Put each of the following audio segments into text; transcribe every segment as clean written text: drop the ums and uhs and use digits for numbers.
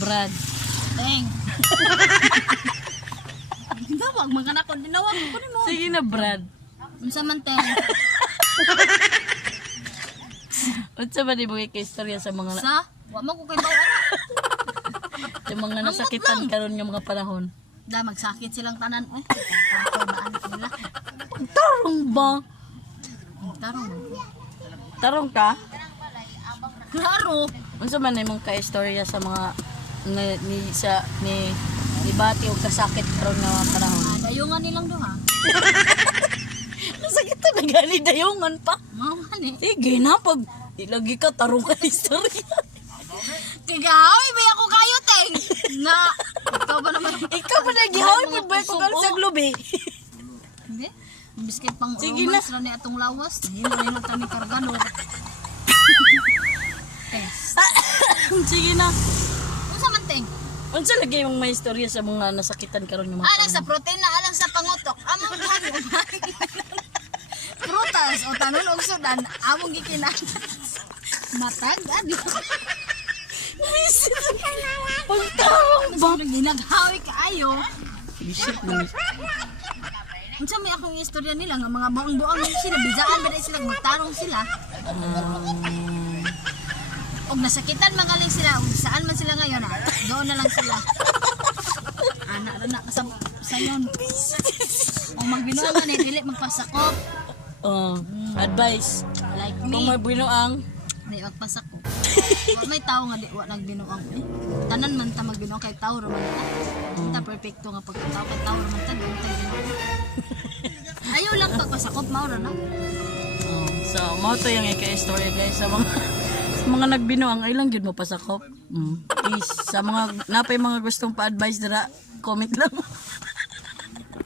Brad. Teng. Tinawag man kana ko, tinawag ko ni mo. Sige na, Brad. Unsa man teng? Unsa ba di mo istorya sa mga Sa? Wa man ko kay bawa. sa mga nasakitan karon nga mga panahon? Da magsakit silang tanan oy. Ako baan nila. Tarong ba? Tarong. Tarong ka? Klaro. Unsa man imong ka-istorya sa mga ni bati og kasakit karon nga mga panahon? Dayungan nilang duha. Nasakitan na gali dayungan pa. Mao man eh. Sige na pag ilagi ka tarong ka istorya. Tigahoy ba ako kayo teng? Na ikaw ba naman? Ikaw pa nagihaw ni ba ko sa globe? Hindi. Biskit pang Sige romance na ni atong lawas. Hindi na kami kargado. Test. Sige na. Unsa man teng? Unsa lagi imong may istorya sa mga nasakitan karon nga mga Alang sa protein na alang sa pangutok. Among gihani. Prutas o tanon og sudan among gikinan. Matag ani. Pagtarong ba? Ba ginaghawi kaayo. Bisit mo. Unsa may akong istorya nila nga mga buang-buang sila bijaan ba sila magtarong sila. Og nasakitan magaling sila ug saan man sila ngayon doon na lang sila. Anak ra na sayon. O magbinuang man dili magpasakop Oh, advice. like Kung me. may binuang, Di magpasakop. Wa may tao nga di wa nagbinuang eh. Tanan man ta magbinuang kay tao ra man ta. Ta perfecto nga pagkatao kay tao ra man ta doon tayo binuang. Ayaw lang pagpasakop mao ra na. so mo to yung ika-istorya guys sa mga sa mga nagbinuang ay lang jud mo pasakop. Please sa mga napay mga gustong pa-advise dira, comment lang.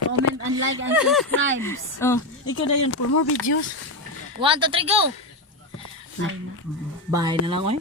Comment and like and subscribe. Oh, ikaw na yun for more videos. 1 2 3 go. Bye na lang oy.